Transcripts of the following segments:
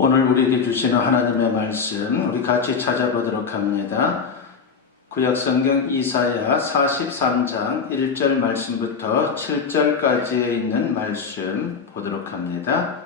오늘 우리에게 주시는 하나님의 말씀 우리 같이 찾아보도록 합니다. 구약성경 이사야 43장 1절 말씀부터 7절까지에 있는 말씀 보도록 합니다.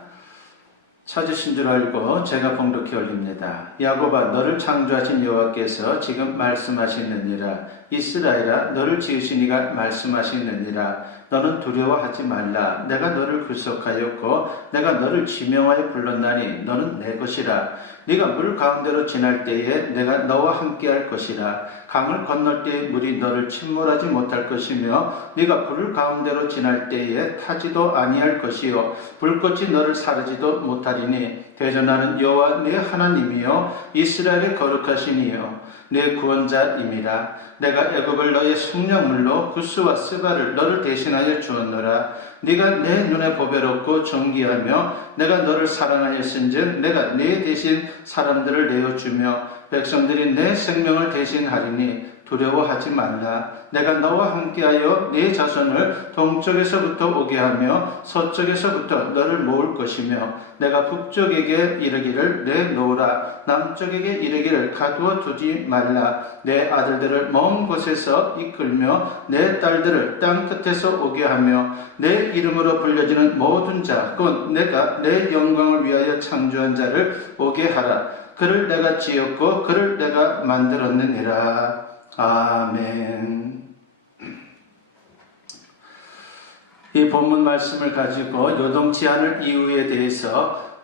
찾으신 줄 알고 제가 봉독해 올립니다. 야곱아, 너를 창조하신 여호와께서 지금 말씀하시느니라. 이스라엘아, 너를 지으신 이가 말씀하시느니라. 너는 두려워하지 말라. 내가 너를 구속하였고 내가 너를 지명하여 불렀나니 너는 내 것이라. 네가 물 가운데로 지날 때에 내가 너와 함께할 것이라. 강을 건널 때에 물이 너를 침몰하지 못할 것이며 네가 불 가운데로 지날 때에 타지도 아니할 것이요 불꽃이 너를 사르지도 못하리니 대전하는 여호와 네 하나님이요 이스라엘의 거룩하시니요 내 구원자임이라. 내가 애굽을 너의 속량물로 구스와 스바를 너를 대신하여 주었노라. 네가 내 눈에 보배롭고 존귀하며 내가 너를 사랑하였은즉 내가 네 대신 사람들을 내어주며 백성들이 내 생명을 대신하리니 두려워하지 말라. 내가 너와 함께하여 네 자손을 동쪽에서부터 오게 하며 서쪽에서부터 너를 모을 것이며 내가 북쪽에게 이르기를 내놓으라. 남쪽에게 이르기를 가두어 두지 말라. 내 아들들을 먼 곳에서 이끌며 내 딸들을 땅 끝에서 오게 하며 내 이름으로 불려지는 모든 자 곧 내가 내 영광을 위하여 창조한 자를 오게 하라. 그를 내가 지었고 그를 내가 만들었느니라. 아멘. 이 본문 말씀을 가지고 요동치 않을 이유에 대해서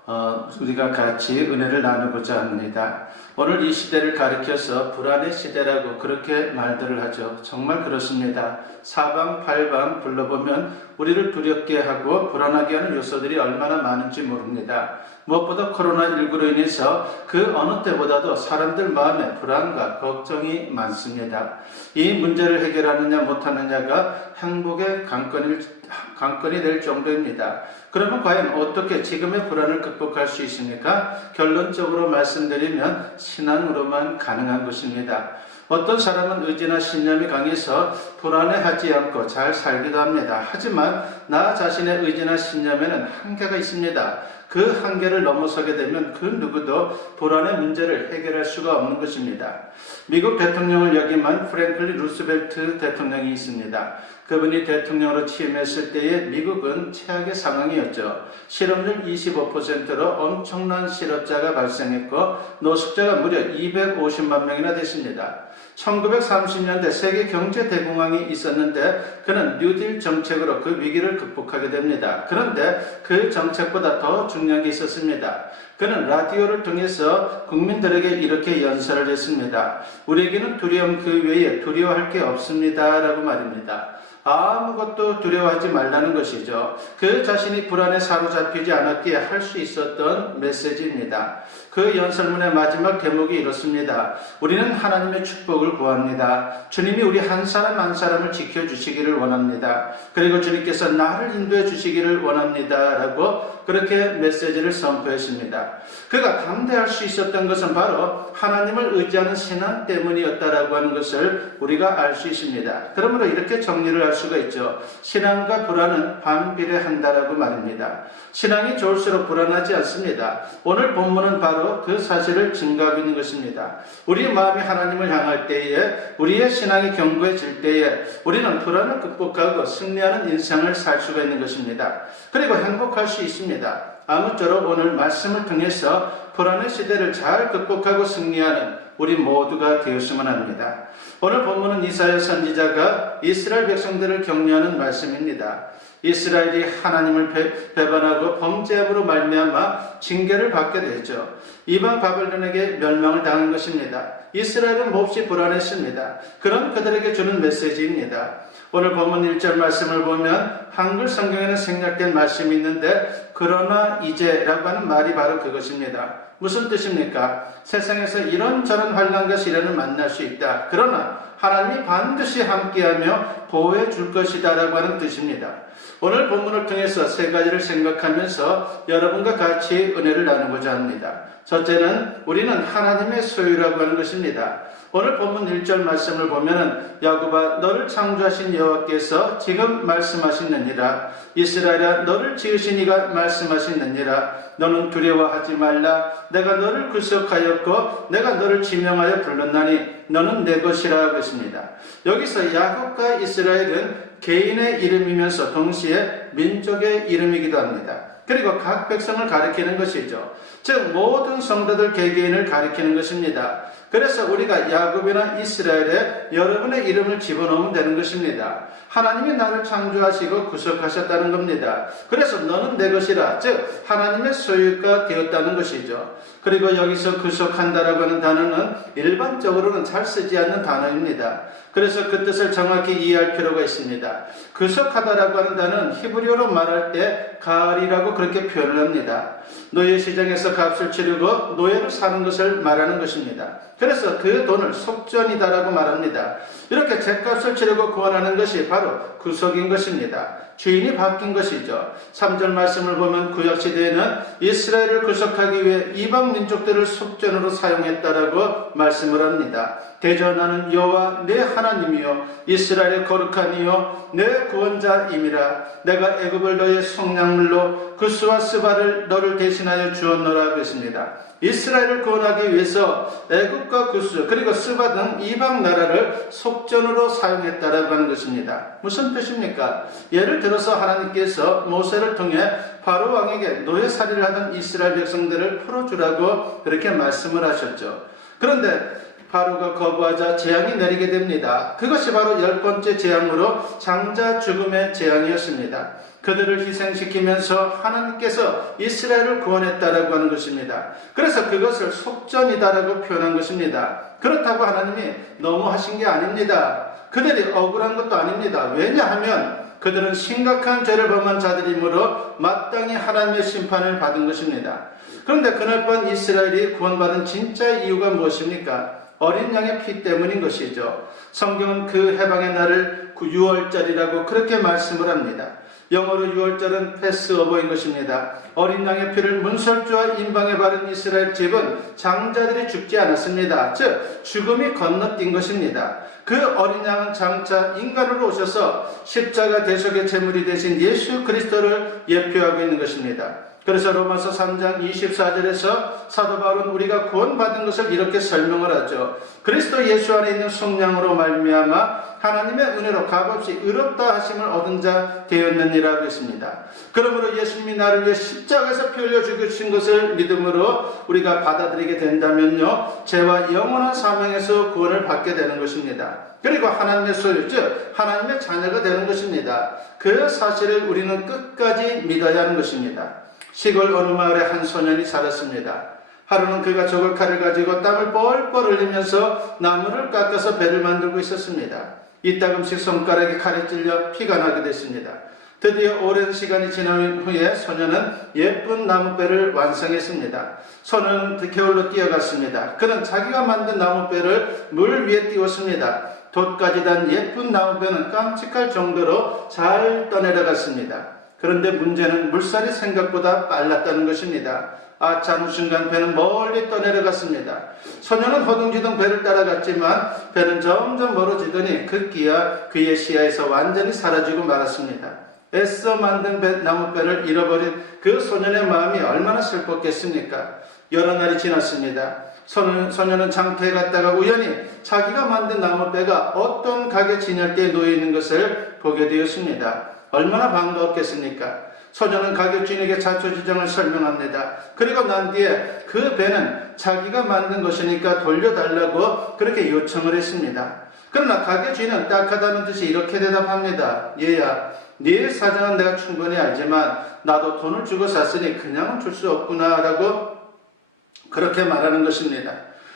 우리가 같이 은혜를 나누고자 합니다. 오늘 이 시대를 가리켜서 불안의 시대라고 그렇게 말들을 하죠. 정말 그렇습니다. 사방팔방 불러보면 우리를 두렵게 하고 불안하게 하는 요소들이 얼마나 많은지 모릅니다. 무엇보다 코로나19로 인해서 그 어느 때보다도 사람들 마음에 불안과 걱정이 많습니다. 이 문제를 해결하느냐 못하느냐가 행복의 관건이 될 정도입니다. 그러면 과연 어떻게 지금의 불안을 극복할 수 있습니까? 결론적으로 말씀드리면 신앙으로만 가능한 것입니다. 어떤 사람은 의지나 신념이 강해서 불안해하지 않고 잘 살기도 합니다. 하지만 나 자신의 의지나 신념에는 한계가 있습니다. 그 한계를 넘어서게 되면 그 누구도 불안의 문제를 해결할 수가 없는 것입니다. 미국 대통령을 역임한 프랭클린 루스벨트 대통령이 있습니다. 그분이 대통령으로 취임했을 때에 미국은 최악의 상황이었죠. 실업률 25%로 엄청난 실업자가 발생했고 노숙자가 무려 250만 명이나 됐습니다. 1930년대 세계 경제 대공황이 있었는데 그는 뉴딜 정책으로 그 위기를 극복하게 됩니다. 그런데 그 정책보다 더 중요한 게 있었습니다. 그는 라디오를 통해서 국민들에게 이렇게 연설을 했습니다. 우리에게는 두려움 그 외에 두려워할 게 없습니다 라고 말입니다. 아무것도 두려워하지 말라는 것이죠. 그 자신이 불안에 사로잡히지 않았기에 할 수 있었던 메시지입니다. 그 연설문의 마지막 대목이 이렇습니다. 우리는 하나님의 축복을 구합니다. 주님이 우리 한 사람 한 사람을 지켜주시기를 원합니다. 그리고 주님께서 나를 인도해 주시기를 원합니다 라고 그렇게 메시지를 선포했습니다. 그가 담대할 수 있었던 것은 바로 하나님을 의지하는 신앙 때문이었다라고 하는 것을 우리가 알 수 있습니다. 그러므로 이렇게 정리를 할 수가 있죠. 신앙과 불안은 반비례한다라고 말입니다. 신앙이 좋을수록 불안하지 않습니다. 오늘 본문은 바로 그 사실을 증거하고 있는 것입니다. 우리의 마음이 하나님을 향할 때에 우리의 신앙이 견고해질 때에 우리는 불안을 극복하고 승리하는 인생을 살 수가 있는 것입니다. 그리고 행복할 수 있습니다. 아무쪼록 오늘 말씀을 통해서 불안의 시대를 잘 극복하고 승리하는 우리 모두가 되었으면 합니다. 오늘 본문은 이사야 선지자가 이스라엘 백성들을 격려하는 말씀입니다. 이스라엘이 하나님을 배반하고 범죄함으로 말미암아 징계를 받게 되죠. 이방 바벨론에게 멸망을 당한 것입니다. 이스라엘은 몹시 불안했습니다. 그런 그들에게 주는 메시지입니다. 오늘 본문 1절 말씀을 보면 한글 성경에는 생략된 말씀이 있는데 그러나 이제라고 하는 말이 바로 그것입니다. 무슨 뜻입니까? 세상에서 이런저런 환난과 시련을 만날 수 있다. 그러나 하나님이 반드시 함께하며 보호해 줄 것이다 라고 하는 뜻입니다. 오늘 본문을 통해서 세 가지를 생각하면서 여러분과 같이 은혜를 나누고자 합니다. 첫째는 우리는 하나님의 소유라고 하는 것입니다. 오늘 본문 1절 말씀을 보면은 야곱아 너를 창조하신 여호와께서 지금 말씀하시느니라. 이스라엘아 너를 지으신 이가 말씀하시느니라. 너는 두려워하지 말라. 내가 너를 구속하였고 내가 너를 지명하여 불렀나니 너는 내 것이라 하고 있습니다. 여기서 야곱과 이스라엘은 개인의 이름이면서 동시에 민족의 이름이기도 합니다. 그리고 각 백성을 가리키는 것이죠. 즉 모든 성도들 개개인을 가리키는 것입니다. 그래서 우리가 야곱이나 이스라엘에 여러분의 이름을 집어넣으면 되는 것입니다. 하나님이 나를 창조하시고 구속하셨다는 겁니다. 그래서 너는 내 것이라, 즉 하나님의 소유가 되었다는 것이죠. 그리고 여기서 구속한다라고 하는 단어는 일반적으로는 잘 쓰지 않는 단어입니다. 그래서 그 뜻을 정확히 이해할 필요가 있습니다. 구속하다라고 하는 단어는 히브리어로 말할 때 가알이라고 그렇게 표현을 합니다. 노예 시장에서 값을 치르고 노예로 사는 것을 말하는 것입니다. 그래서 그 돈을 속전이다라고 말합니다. 이렇게 죗값을 치르고 구원하는 것이 바로 구속인 것입니다. 주인이 바뀐 것이죠. 3절 말씀을 보면 구약시대에는 이스라엘을 구속하기 위해 이방 민족들을 속전으로 사용했다라고 말씀을 합니다. 대전하는 여호와 내 하나님이요 이스라엘의 거룩한 이요 내 구원자임이라. 내가 애굽을 너의 속량물로 구스와 스바를 너를 대신하여 주었노라 하고 있습니다. 이스라엘을 구원하기 위해서 애굽과 구스 그리고 스바 등 이방 나라를 속전으로 사용했다라고 하는 것입니다. 무슨 뜻입니까? 예를 들어서 하나님께서 모세를 통해 바로 왕에게 노예살이를 하던 이스라엘 백성들을 풀어주라고 그렇게 말씀을 하셨죠. 그런데 바로가 거부하자 재앙이 내리게 됩니다. 그것이 바로 10번째 재앙으로 장자 죽음의 재앙이었습니다. 그들을 희생시키면서 하나님께서 이스라엘을 구원했다라고 하는 것입니다. 그래서 그것을 속전이다라고 표현한 것입니다. 그렇다고 하나님이 너무 하신 게 아닙니다. 그들이 억울한 것도 아닙니다. 왜냐하면 그들은 심각한 죄를 범한 자들이므로 마땅히 하나님의 심판을 받은 것입니다. 그런데 그날 밤 이스라엘이 구원받은 진짜 이유가 무엇입니까? 어린 양의 피 때문인 것이죠. 성경은 그 해방의 날을 6월절이라고 그렇게 말씀을 합니다. 영어로 6월절은 패스오버인 것입니다. 어린 양의 피를 문설주와 인방에 바른 이스라엘 집은 장자들이 죽지 않았습니다. 즉 죽음이 건너뛴 것입니다. 그 어린 양은 장차 인간으로 오셔서 십자가 대속의 제물이 되신 예수 그리스도를 예표하고 있는 것입니다. 그래서 로마서 3장 24절에서 사도 바울은 우리가 구원받은 것을 이렇게 설명을 하죠. 그리스도 예수 안에 있는 속량으로 말미암아 하나님의 은혜로 값없이 의롭다 하심을 얻은 자 되었느니라고 했습니다. 그러므로 예수님이 나를 위해 십자가에서 피 흘려 죽으신 것을 믿음으로 우리가 받아들이게 된다면요, 죄와 영원한 사명에서 구원을 받게 되는 것입니다. 그리고 하나님의 소유, 즉 하나님의 자녀가 되는 것입니다. 그 사실을 우리는 끝까지 믿어야 하는 것입니다. 시골 어느 마을에 한 소년이 살았습니다. 하루는 그가 조각칼을 가지고 땀을 뻘뻘 흘리면서 나무를 깎아서 배를 만들고 있었습니다. 이따금씩 손가락에 칼이 찔려 피가 나게 됐습니다. 드디어 오랜 시간이 지난 후에 소년은 예쁜 나무배를 완성했습니다. 소년은 겨울로 뛰어갔습니다. 그는 자기가 만든 나무배를 물 위에 띄웠습니다. 돛까지 단 예쁜 나무배는 깜찍할 정도로 잘 떠내려갔습니다. 그런데 문제는 물살이 생각보다 빨랐다는 것입니다. 아차하는 순간 배는 멀리 떠내려갔습니다. 소년은 허둥지둥 배를 따라갔지만 배는 점점 멀어지더니 급기야 그의 시야에서 완전히 사라지고 말았습니다. 애써 만든 나무배를 잃어버린 그 소년의 마음이 얼마나 슬펐겠습니까? 여러 날이 지났습니다. 소년은 장터에 갔다가 우연히 자기가 만든 나무배가 어떤 가게 진열대에 놓여있는 것을 보게 되었습니다. 얼마나 반가웠겠습니까? 소년은 가게 주인에게 자초지종을 설명합니다. 그리고 난 뒤에 그 배는 자기가 만든 것이니까 돌려달라고 그렇게 요청을 했습니다. 그러나 가게 주인은 딱하다는 듯이 이렇게 대답합니다. 얘야, 네 사정은 내가 충분히 알지만 나도 돈을 주고 샀으니 그냥은 줄 수 없구나 라고 그렇게 말하는 것입니다.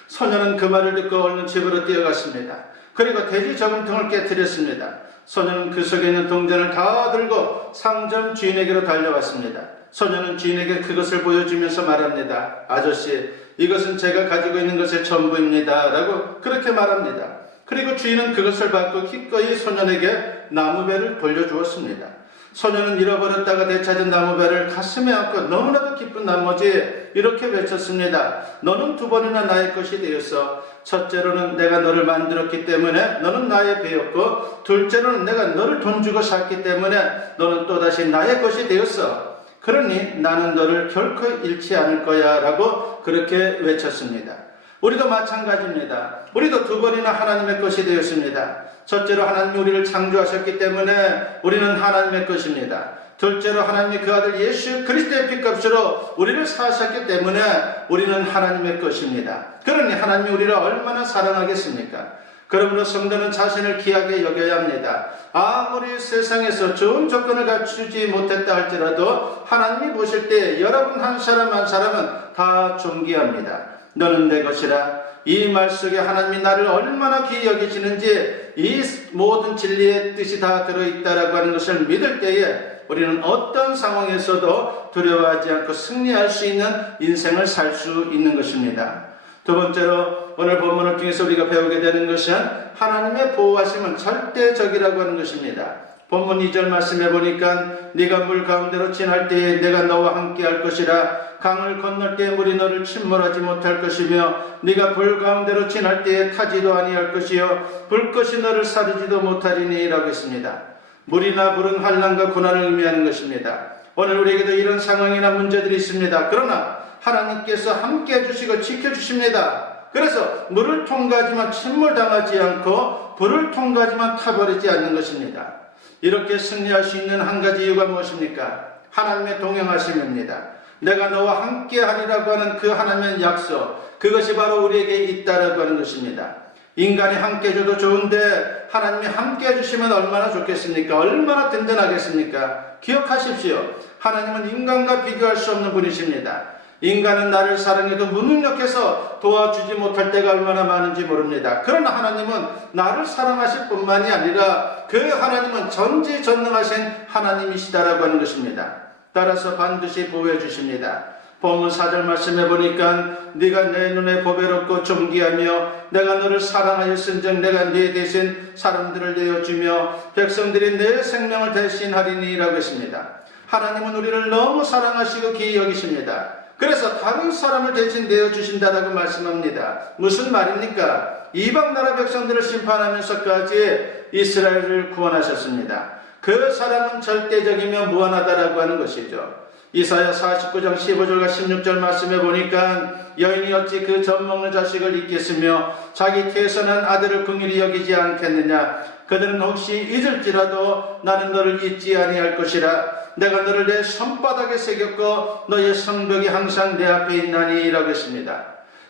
소년은 그 말을 듣고 얼른 집으로 뛰어갔습니다. 그리고 돼지 저금통을 깨뜨렸습니다. 소년은 그 속에 있는 동전을 다 들고 상점 주인에게로 달려왔습니다. 소년은 주인에게 그것을 보여주면서 말합니다. 아저씨, 이것은 제가 가지고 있는 것의 전부입니다 라고 그렇게 말합니다. 그리고 주인은 그것을 받고 기꺼이 소년에게 나무배를 돌려주었습니다. 소년은 잃어버렸다가 되찾은 나무배를 가슴에 안고 너무나도 기쁜 나머지 이렇게 외쳤습니다. 너는 두 번이나 나의 것이 되었어. 첫째로는 내가 너를 만들었기 때문에 너는 나의 배였고, 둘째로는 내가 너를 돈 주고 샀기 때문에 너는 또다시 나의 것이 되었어. 그러니 나는 너를 결코 잃지 않을 거야 라고 그렇게 외쳤습니다. 우리도 마찬가지입니다. 우리도 두 번이나 하나님의 것이 되었습니다. 첫째로 하나님이 우리를 창조하셨기 때문에 우리는 하나님의 것입니다. 둘째로 하나님이 그 아들 예수 그리스도의 피값으로 우리를 사하셨기 때문에 우리는 하나님의 것입니다. 그러니 하나님이 우리를 얼마나 사랑하겠습니까? 그러므로 성도는 자신을 귀하게 여겨야 합니다. 아무리 세상에서 좋은 조건을 갖추지 못했다 할지라도 하나님이 보실 때 여러분 한 사람 한 사람은 다 존귀합니다. 너는 내 것이라. 이 말 속에 하나님이 나를 얼마나 귀히 여기시는지 이 모든 진리의 뜻이 다 들어있다라고 하는 것을 믿을 때에 우리는 어떤 상황에서도 두려워하지 않고 승리할 수 있는 인생을 살 수 있는 것입니다. 두 번째로 오늘 본문을 통해서 우리가 배우게 되는 것은 하나님의 보호하심은 절대적이라고 하는 것입니다. 본문 2절 말씀해 보니까 네가 물 가운데로 지날 때에 내가 너와 함께 할 것이라. 강을 건널 때에 물이 너를 침몰하지 못할 것이며 네가 불 가운데로 지날 때에 타지도 아니할 것이요 불꽃이 너를 사르지도 못하리니 라고 했습니다. 물이나 불은 환난과 고난을 의미하는 것입니다. 오늘 우리에게도 이런 상황이나 문제들이 있습니다. 그러나 하나님께서 함께 해주시고 지켜주십니다. 그래서 물을 통과하지만 침몰당하지 않고 불을 통과하지만 타버리지 않는 것입니다. 이렇게 승리할 수 있는 한 가지 이유가 무엇입니까? 하나님의 동행하심입니다. 내가 너와 함께 하리라고 하는 그 하나님의 약속, 그것이 바로 우리에게 있다라고 하는 것입니다. 인간이 함께 해줘도 좋은데 하나님이 함께 해주시면 얼마나 좋겠습니까? 얼마나 든든하겠습니까? 기억하십시오. 하나님은 인간과 비교할 수 없는 분이십니다. 인간은 나를 사랑해도 무능력해서 도와주지 못할 때가 얼마나 많은지 모릅니다. 그러나 하나님은 나를 사랑하실 뿐만이 아니라 그 하나님은 전지전능하신 하나님이시다라고 하는 것입니다. 따라서 반드시 보호해 주십니다. 본문 4절 말씀해 보니까 네가 내 눈에 보배롭고 존귀하며 내가 너를 사랑하였은즉 내가 네 대신 사람들을 내어주며 백성들이 내 생명을 대신하리니 라고 했습니다. 하나님은 우리를 너무 사랑하시고 귀히 여기십니다. 그래서 다른 사람을 대신 내어주신다라고 말씀합니다. 무슨 말입니까? 이방 나라 백성들을 심판하면서까지 이스라엘을 구원하셨습니다. 그 사랑은 절대적이며 무한하다라고 하는 것이죠. 이사야 49장 15절과 16절 말씀해 보니까 여인이 어찌 그 젖 먹는 자식을 잊겠으며 자기 태어난 아들을 긍휼히 여기지 않겠느냐. 그들은 혹시 잊을지라도 나는 너를 잊지 아니할 것이라. 내가 너를 내 손바닥에 새겼고 너의 성벽이 항상 내 앞에 있나니 라고 했습니다.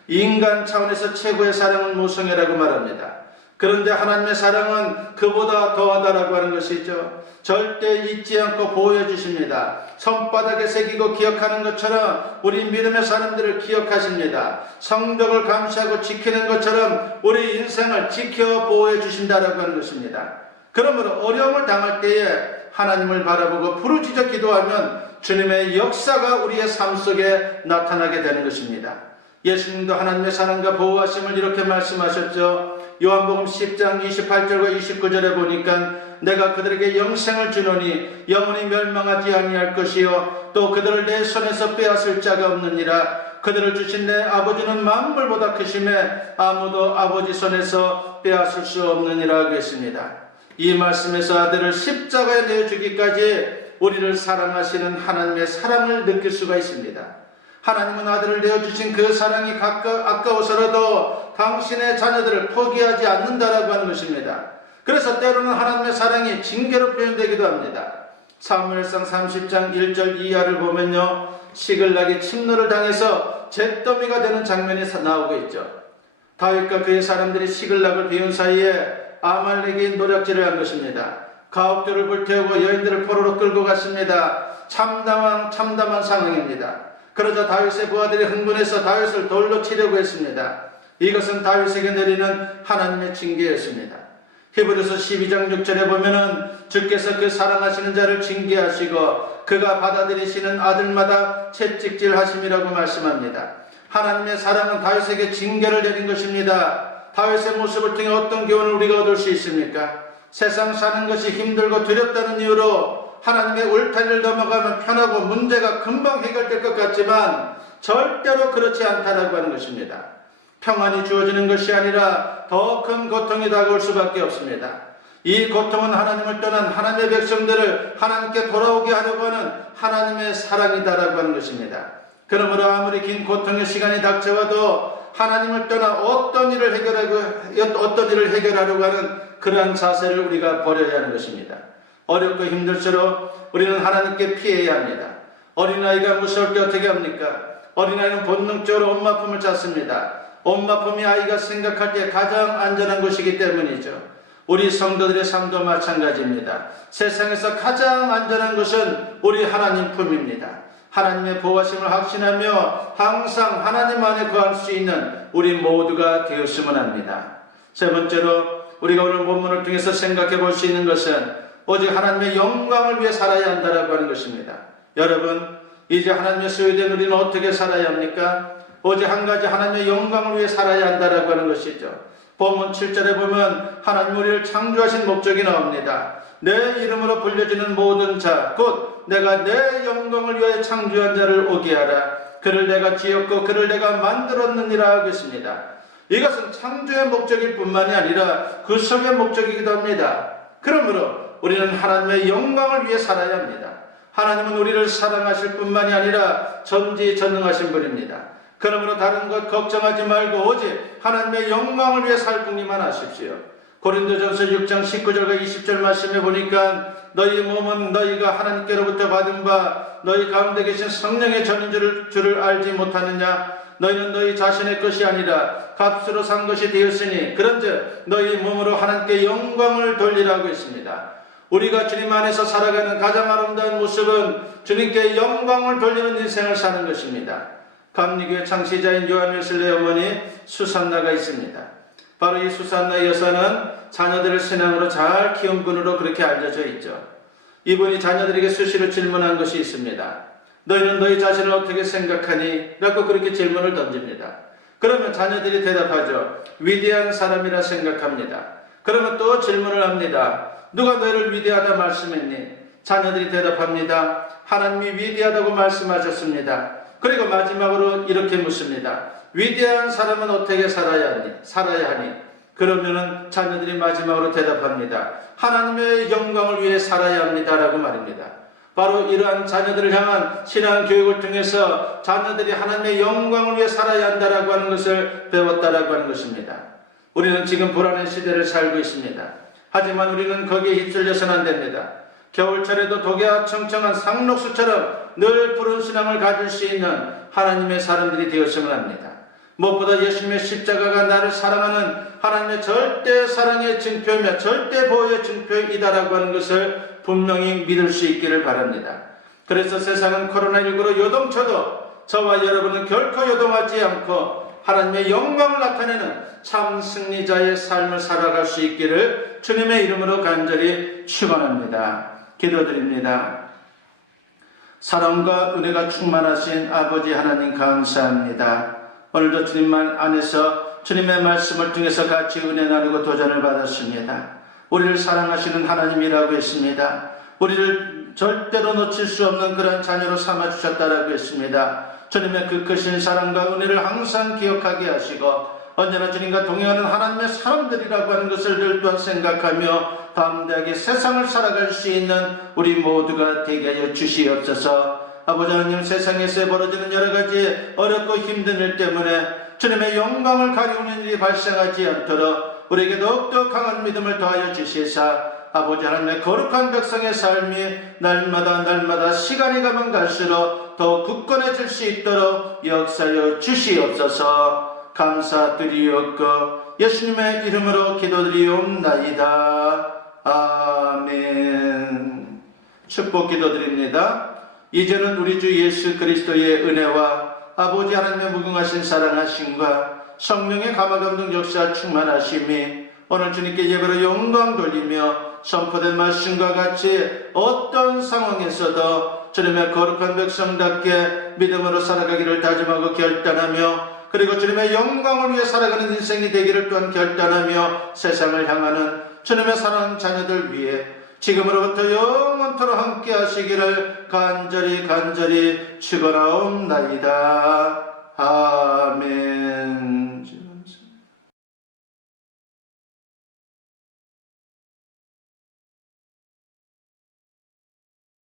인간 차원에서 최고의 사랑은 모성애라고 말합니다. 그런데 하나님의 사랑은 그보다 더하다라고 하는 것이죠. 절대 잊지 않고 보호해 주십니다. 손바닥에 새기고 기억하는 것처럼 우리 믿음의 사람들을 기억하십니다. 성벽을 감시하고 지키는 것처럼 우리 인생을 지켜 보호해 주신다라고 하는 것입니다. 그러므로 어려움을 당할 때에 하나님을 바라보고 부르짖어 기도하면 주님의 역사가 우리의 삶 속에 나타나게 되는 것입니다. 예수님도 하나님의 사랑과 보호하심을 이렇게 말씀하셨죠. 요한복음 10장 28절과 29절에 보니까 내가 그들에게 영생을 주노니 영원히 멸망하지 아니할 것이요 또 그들을 내 손에서 빼앗을 자가 없느니라. 그들을 주신 내 아버지는 만물보다 크심에 아무도 아버지 손에서 빼앗을 수 없느니라 하겠습니다. 이 말씀에서 아들을 십자가에 내어주기까지 우리를 사랑하시는 하나님의 사랑을 느낄 수가 있습니다. 하나님은 아들을 내어주신 그 사랑이 아까워서라도 당신의 자녀들을 포기하지 않는다라고 하는 것입니다. 그래서 때로는 하나님의 사랑이 징계로 표현되기도 합니다. 사무엘상 30장 1절 이하를 보면요, 시글락이 침노를 당해서 잿더미가 되는 장면이 나오고 있죠. 다윗과 그의 사람들이 시글락을 비운 사이에 아말렉이 노략질을 한 것입니다. 가옥들을 불태우고 여인들을 포로로 끌고 갔습니다. 참담한 상황입니다. 그러자 다윗의 부하들이 흥분해서 다윗을 돌로 치려고 했습니다. 이것은 다윗에게 내리는 하나님의 징계였습니다. 히브리서 12장 6절에 보면은 주께서 그 사랑하시는 자를 징계하시고 그가 받아들이시는 아들마다 채찍질 하심이라고 말씀합니다. 하나님의 사랑은 다윗에게 징계를 내린 것입니다. 다윗의 모습을 통해 어떤 교훈을 우리가 얻을 수 있습니까? 세상 사는 것이 힘들고 두렵다는 이유로 하나님의 울타리를 넘어가면 편하고 문제가 금방 해결될 것 같지만 절대로 그렇지 않다라고 하는 것입니다. 평안이 주어지는 것이 아니라 더 큰 고통이 다가올 수밖에 없습니다. 이 고통은 하나님을 떠난 하나님의 백성들을 하나님께 돌아오게 하려고 하는 하나님의 사랑이다라고 하는 것입니다. 그러므로 아무리 긴 고통의 시간이 닥쳐와도 하나님을 떠나 어떤 일을 해결하려고 하는 그러한 자세를 우리가 버려야 하는 것입니다. 어렵고 힘들수록 우리는 하나님께 피해야 합니다. 어린아이가 무서울 때 어떻게 합니까? 어린아이는 본능적으로 엄마 품을 찾습니다. 엄마 품이 아이가 생각할 때 가장 안전한 곳이기 때문이죠. 우리 성도들의 삶도 마찬가지입니다. 세상에서 가장 안전한 것은 우리 하나님 품입니다. 하나님의 보호하심을 확신하며 항상 하나님 안에 거할 수 있는 우리 모두가 되었으면 합니다. 세 번째로 우리가 오늘 본문을 통해서 생각해 볼 수 있는 것은 오직 하나님의 영광을 위해 살아야 한다라고 하는 것입니다. 여러분, 이제 하나님의 소유된 우리는 어떻게 살아야 합니까? 오직 한 가지 하나님의 영광을 위해 살아야 한다라고 하는 것이죠. 본문 7절에 보면 하나님 우리를 창조하신 목적이 나옵니다. 내 이름으로 불려지는 모든 자, 곧 내가 내 영광을 위하여 창조한 자를 오게 하라. 그를 내가 지었고 그를 내가 만들었느니라 하고 있습니다. 이것은 창조의 목적일 뿐만이 아니라 구속의 목적이기도 합니다. 그러므로 우리는 하나님의 영광을 위해 살아야 합니다. 하나님은 우리를 사랑하실 뿐만이 아니라 전지전능하신 분입니다. 그러므로 다른 것 걱정하지 말고 오직 하나님의 영광을 위해 살 뿐이만 하십시오. 고린도전서 6장 19절과 20절 말씀해 보니까 너희 몸은 너희가 하나님께로부터 받은 바 너희 가운데 계신 성령의 전인 줄을 알지 못하느냐? 너희는 너희 자신의 것이 아니라 값으로 산 것이 되었으니 그런즉 너희 몸으로 하나님께 영광을 돌리라고 했습니다. 우리가 주님 안에서 살아가는 가장 아름다운 모습은 주님께 영광을 돌리는 인생을 사는 것입니다. 감리교회 창시자인 요한 웨슬레 어머니 수산나가 있습니다. 바로 이 수산나 여사는 자녀들을 신앙으로 잘 키운 분으로 그렇게 알려져 있죠. 이분이 자녀들에게 수시로 질문한 것이 있습니다. 너희는 너희 자신을 어떻게 생각하니? 라고 그렇게 질문을 던집니다. 그러면 자녀들이 대답하죠. 위대한 사람이라 생각합니다. 그러면 또 질문을 합니다. 누가 너희를 위대하다 말씀했니? 자녀들이 대답합니다. 하나님이 위대하다고 말씀하셨습니다. 그리고 마지막으로 이렇게 묻습니다. 위대한 사람은 어떻게 살아야 하니? 그러면은 자녀들이 마지막으로 대답합니다. 하나님의 영광을 위해 살아야 합니다라고 말입니다. 바로 이러한 자녀들을 향한 신앙 교육을 통해서 자녀들이 하나님의 영광을 위해 살아야 한다라고 하는 것을 배웠다라고 하는 것입니다. 우리는 지금 불안한 시대를 살고 있습니다. 하지만 우리는 거기에 휩쓸려서는 안 됩니다. 겨울철에도 독야 청청한 상록수처럼 늘 푸른 신앙을 가질 수 있는 하나님의 사람들이 되었으면 합니다. 무엇보다 예수님의 십자가가 나를 사랑하는 하나님의 절대 사랑의 증표이며 절대 보호의 증표이다라고 하는 것을 분명히 믿을 수 있기를 바랍니다. 그래서 세상은 코로나19로 요동쳐도 저와 여러분은 결코 요동하지 않고 하나님의 영광을 나타내는 참 승리자의 삶을 살아갈 수 있기를 주님의 이름으로 간절히 축원합니다. 기도드립니다. 사랑과 은혜가 충만하신 아버지 하나님 감사합니다. 오늘도 주님 안에서 주님의 말씀을 통해서 같이 은혜 나누고 도전을 받았습니다. 우리를 사랑하시는 하나님이라고 했습니다. 우리를 절대로 놓칠 수 없는 그런 자녀로 삼아주셨다라고 했습니다. 주님의 그 크신 사랑과 은혜를 항상 기억하게 하시고 언제나 주님과 동행하는 하나님의 사람들이라고 하는 것을 늘 또한 생각하며 담대하게 세상을 살아갈 수 있는 우리 모두가 되게 하여 주시옵소서. 아버지 하나님, 세상에서 벌어지는 여러 가지 어렵고 힘든 일 때문에 주님의 영광을 가리우는 일이 발생하지 않도록 우리에게 더욱더 강한 믿음을 더하여 주시사 아버지 하나님의 거룩한 백성의 삶이 날마다 시간이 가면 갈수록 더 굳건해질 수 있도록 역사여 주시옵소서. 감사드리옵고 예수님의 이름으로 기도드리옵나이다. 아멘. 축복 기도드립니다. 이제는 우리 주 예수 그리스도의 은혜와 아버지 하나님의 무궁하신 사랑하심과 성령의 감화감동 역사 충만하심이 오늘 주님께 예배로 영광 돌리며 선포된 말씀과 같이 어떤 상황에서도 주님의 거룩한 백성답게 믿음으로 살아가기를 다짐하고 결단하며 그리고 주님의 영광을 위해 살아가는 인생이 되기를 또한 결단하며 세상을 향하는 주님의 사랑하는 자녀들 위해 지금으로부터 영원토록 함께 하시기를 간절히 축원하옵나이다. 아멘.